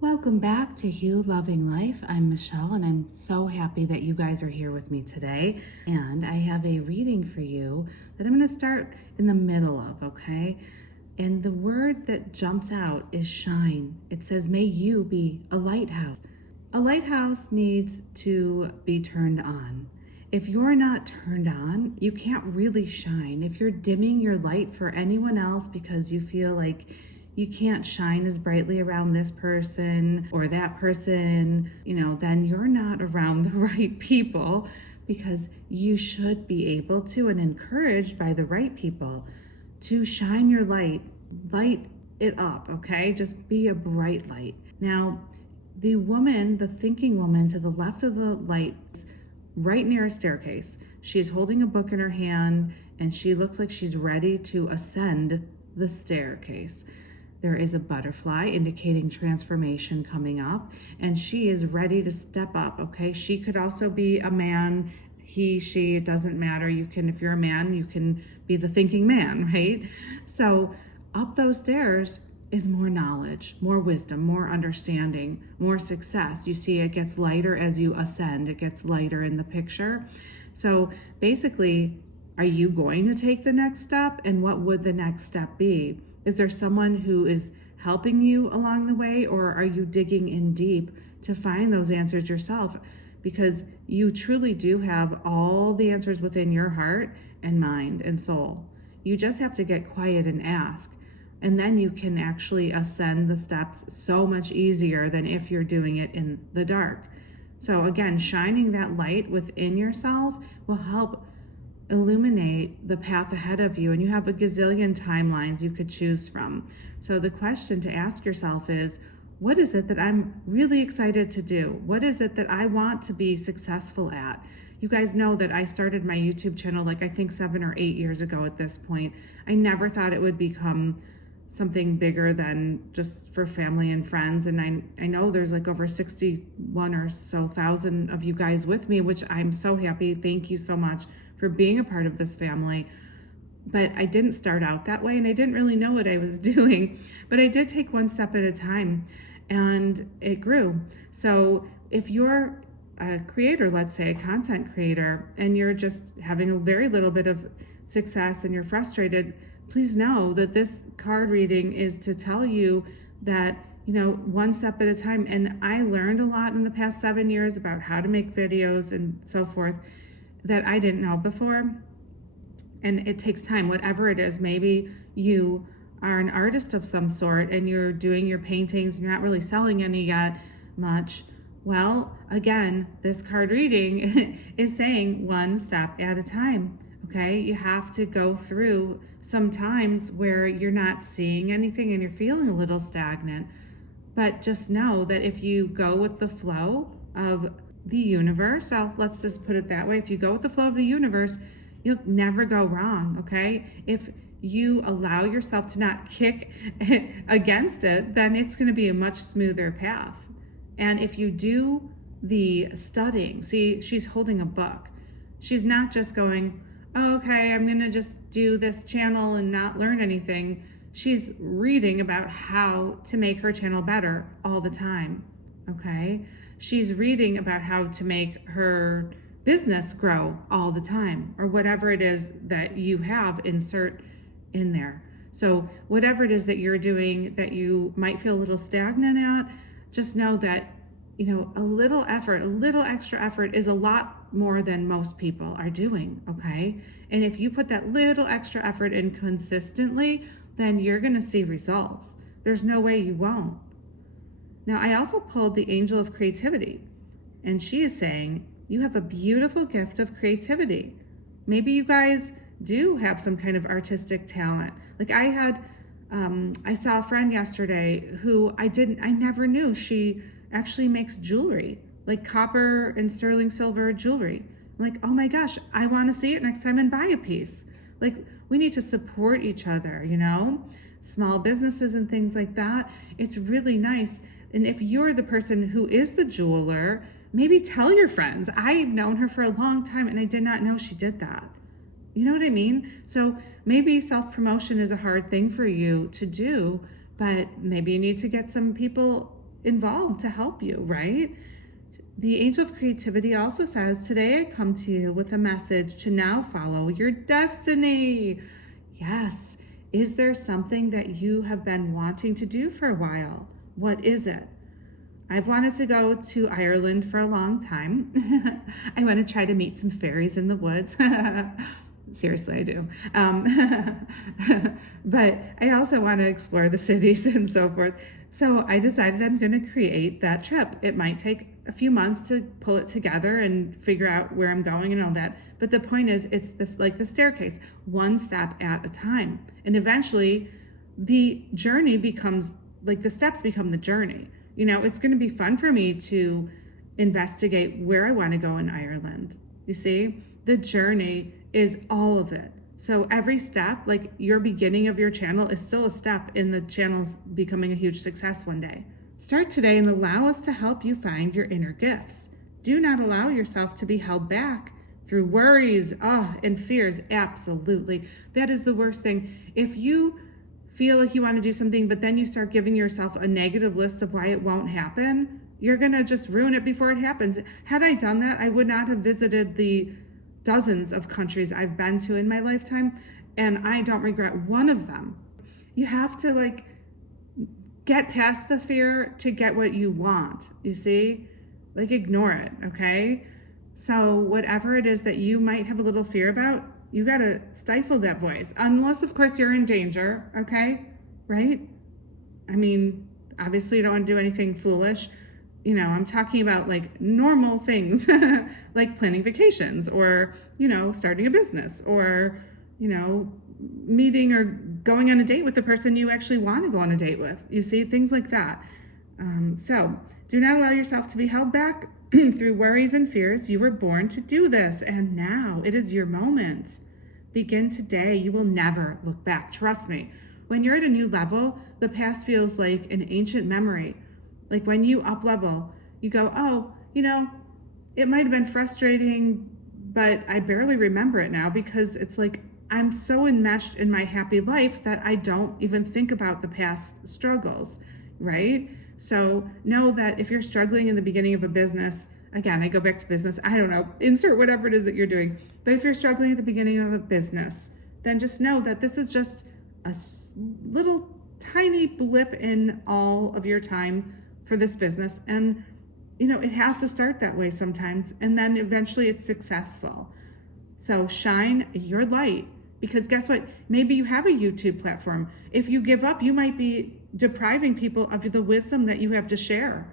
Welcome back to You Loving Life. I'm Michelle, and I'm so happy that you guys are here with me today. And I have a reading for you that I'm going to start in the middle of, okay? And the word that jumps out is shine. It says, may you be a lighthouse. A lighthouse needs to be turned on. If you're not turned on, you can't really shine. If you're dimming your light for anyone else because you feel like you can't shine as brightly around this person or that person, then you're not around the right people, because you should be able to and encouraged by the right people to shine your light it up, okay? Just be a bright light. Now, the woman, the thinking woman to the left of the light, is right near a staircase. She's holding a book in her hand and she looks like she's ready to ascend the staircase. There is a butterfly indicating transformation coming up, and she is ready to step up, okay? She could also be a man, he, she, it doesn't matter. If you're a man, you can be the thinking man, right? So up those stairs is more knowledge, more wisdom, more understanding, more success. You see, it gets lighter as you ascend. It gets lighter in the picture. So basically, are you going to take the next step? And what would the next step be? Is there someone who is helping you along the way, or are you digging in deep to find those answers yourself? Because you truly do have all the answers within your heart and mind and soul. You just have to get quiet and ask. And then you can actually ascend the steps so much easier than if you're doing it in the dark. So again, shining that light within yourself will help illuminate the path ahead of you, and you have a gazillion timelines you could choose from. So the question to ask yourself is, what is it that I'm really excited to do? What is it that I want to be successful at? You guys know that I started my YouTube channel I think 7 or 8 years ago at this point. I never thought it would become something bigger than just for family and friends. And I know there's over 61 or so thousand of you guys with me, which I'm so happy. Thank you so much for being a part of this family. But I didn't start out that way, and I didn't really know what I was doing, but I did take one step at a time, and it grew. So if you're a creator, let's say a content creator, and you're just having a very little bit of success and you're frustrated, please know that this card reading is to tell you that, one step at a time. And I learned a lot in the past 7 years about how to make videos and so forth that I didn't know before. And it takes time, whatever it is. Maybe you are an artist of some sort and you're doing your paintings and you're not really selling any yet much. Well, again, this card reading is saying one step at a time. Okay, you have to go through some times where you're not seeing anything and you're feeling a little stagnant. But just know that if you go with the flow of the universe, let's just put it that way. If you go with the flow of the universe, you'll never go wrong, okay? If you allow yourself to not kick against it, then it's going to be a much smoother path. And if you do the studying, see, she's holding a book. She's not just going, oh, okay, I'm going to just do this channel and not learn anything. She's reading about how to make her channel better all the time, okay? She's reading about how to make her business grow all the time, or whatever it is that you have, insert in there. So whatever it is that you're doing that you might feel a little stagnant at, just know that, a little effort, a little extra effort is a lot more than most people are doing, okay? And if you put that little extra effort in consistently, then you're going to see results. There's no way you won't. Now, I also pulled the Angel of Creativity, and she is saying, you have a beautiful gift of creativity. Maybe you guys do have some kind of artistic talent. I saw a friend yesterday who I never knew she actually makes jewelry, like copper and sterling silver jewelry. I'm like, oh my gosh, I want to see it next time and buy a piece. We need to support each other, small businesses and things like that. It's really nice. And if you're the person who is the jeweler, maybe tell your friends. I've known her for a long time and I did not know she did that. You know what I mean? So maybe self-promotion is a hard thing for you to do, but maybe you need to get some people involved to help you, right? The angel of creativity also says, today I come to you with a message to now follow your destiny. Yes. Is there something that you have been wanting to do for a while? What is it? I've wanted to go to Ireland for a long time. I want to try to meet some fairies in the woods. Seriously, I do. But I also want to explore the cities and so forth. So I decided I'm going to create that trip. It might take a few months to pull it together and figure out where I'm going and all that. But the point is, it's this like the staircase, one step at a time. And eventually the journey becomes like the steps become the journey. You know, it's going to be fun for me to investigate where I want to go in Ireland. You see, the journey is all of it. So every step, like your beginning of your channel is still a step in the channel's becoming a huge success one day. Start today and allow us to help you find your inner gifts. Do not allow yourself to be held back through worries, and fears. Absolutely. That is the worst thing. If you feel like you want to do something, but then you start giving yourself a negative list of why it won't happen, you're going to just ruin it before it happens. Had I done that, I would not have visited the dozens of countries I've been to in my lifetime, and I don't regret one of them. You have to like get past the fear to get what you want, you see? Like ignore it, okay? So whatever it is that you might have a little fear about, you got to stifle that voice, unless of course you're in danger, okay? Right? I mean, obviously you don't want to do anything foolish. You know, I'm talking about like normal things like planning vacations or, you know, starting a business or, you know, meeting or going on a date with the person you actually want to go on a date with. You see, things like that. So do not allow yourself to be held back through worries and fears. You were born to do this, and now it is your moment. Begin today. You will never look back. Trust me. When you're at a new level, the past feels like an ancient memory. Like when you up level, you go, oh, you know, it might have been frustrating, but I barely remember it now because it's like I'm so enmeshed in my happy life that I don't even think about the past struggles, right? So know that if you're struggling in the beginning of a business, again, I go back to business, I don't know, insert whatever it is that you're doing. But if you're struggling at the beginning of a business, then just know that this is just a little tiny blip in all of your time for this business. And, you know, it has to start that way sometimes. And then eventually it's successful. So shine your light, because guess what? Maybe you have a YouTube platform. If you give up, you might be depriving people of the wisdom that you have to share.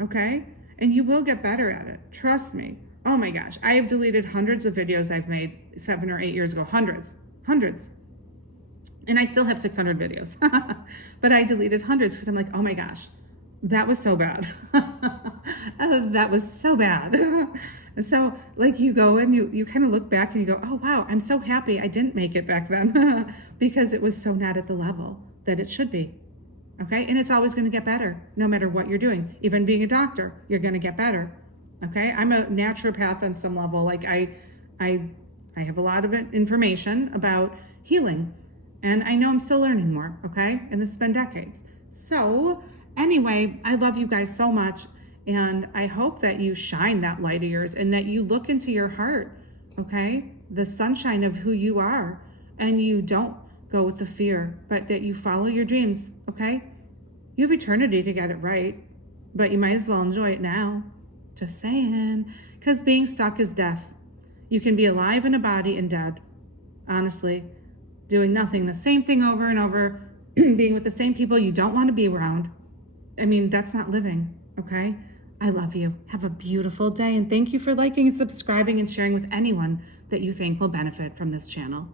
Okay? And you will get better at it. Trust me. Oh my gosh. I have deleted hundreds of videos I've made 7 or 8 years ago. Hundreds. And I still have 600 videos. But I deleted hundreds because I'm like, oh my gosh, that was so bad. That was so bad. And so like you go and you kind of look back and you go, oh wow, I'm so happy I didn't make it back then because it was so not at the level that it should be. Okay. And it's always going to get better no matter what you're doing. Even being a doctor, you're going to get better. Okay. I'm a naturopath on some level. Like I have a lot of information about healing, and I know I'm still learning more. Okay. And this has been decades. So anyway, I love you guys so much. And I hope that you shine that light of yours and that you look into your heart. Okay. The sunshine of who you are, and you don't go with the fear, but that you follow your dreams, okay? You have eternity to get it right, but you might as well enjoy it now. Just saying. Because being stuck is death. You can be alive in a body and dead, honestly. Doing nothing, the same thing over and over, being with the same people you don't want to be around. I mean, that's not living, okay? I love you. Have a beautiful day, and thank you for liking and subscribing and sharing with anyone that you think will benefit from this channel.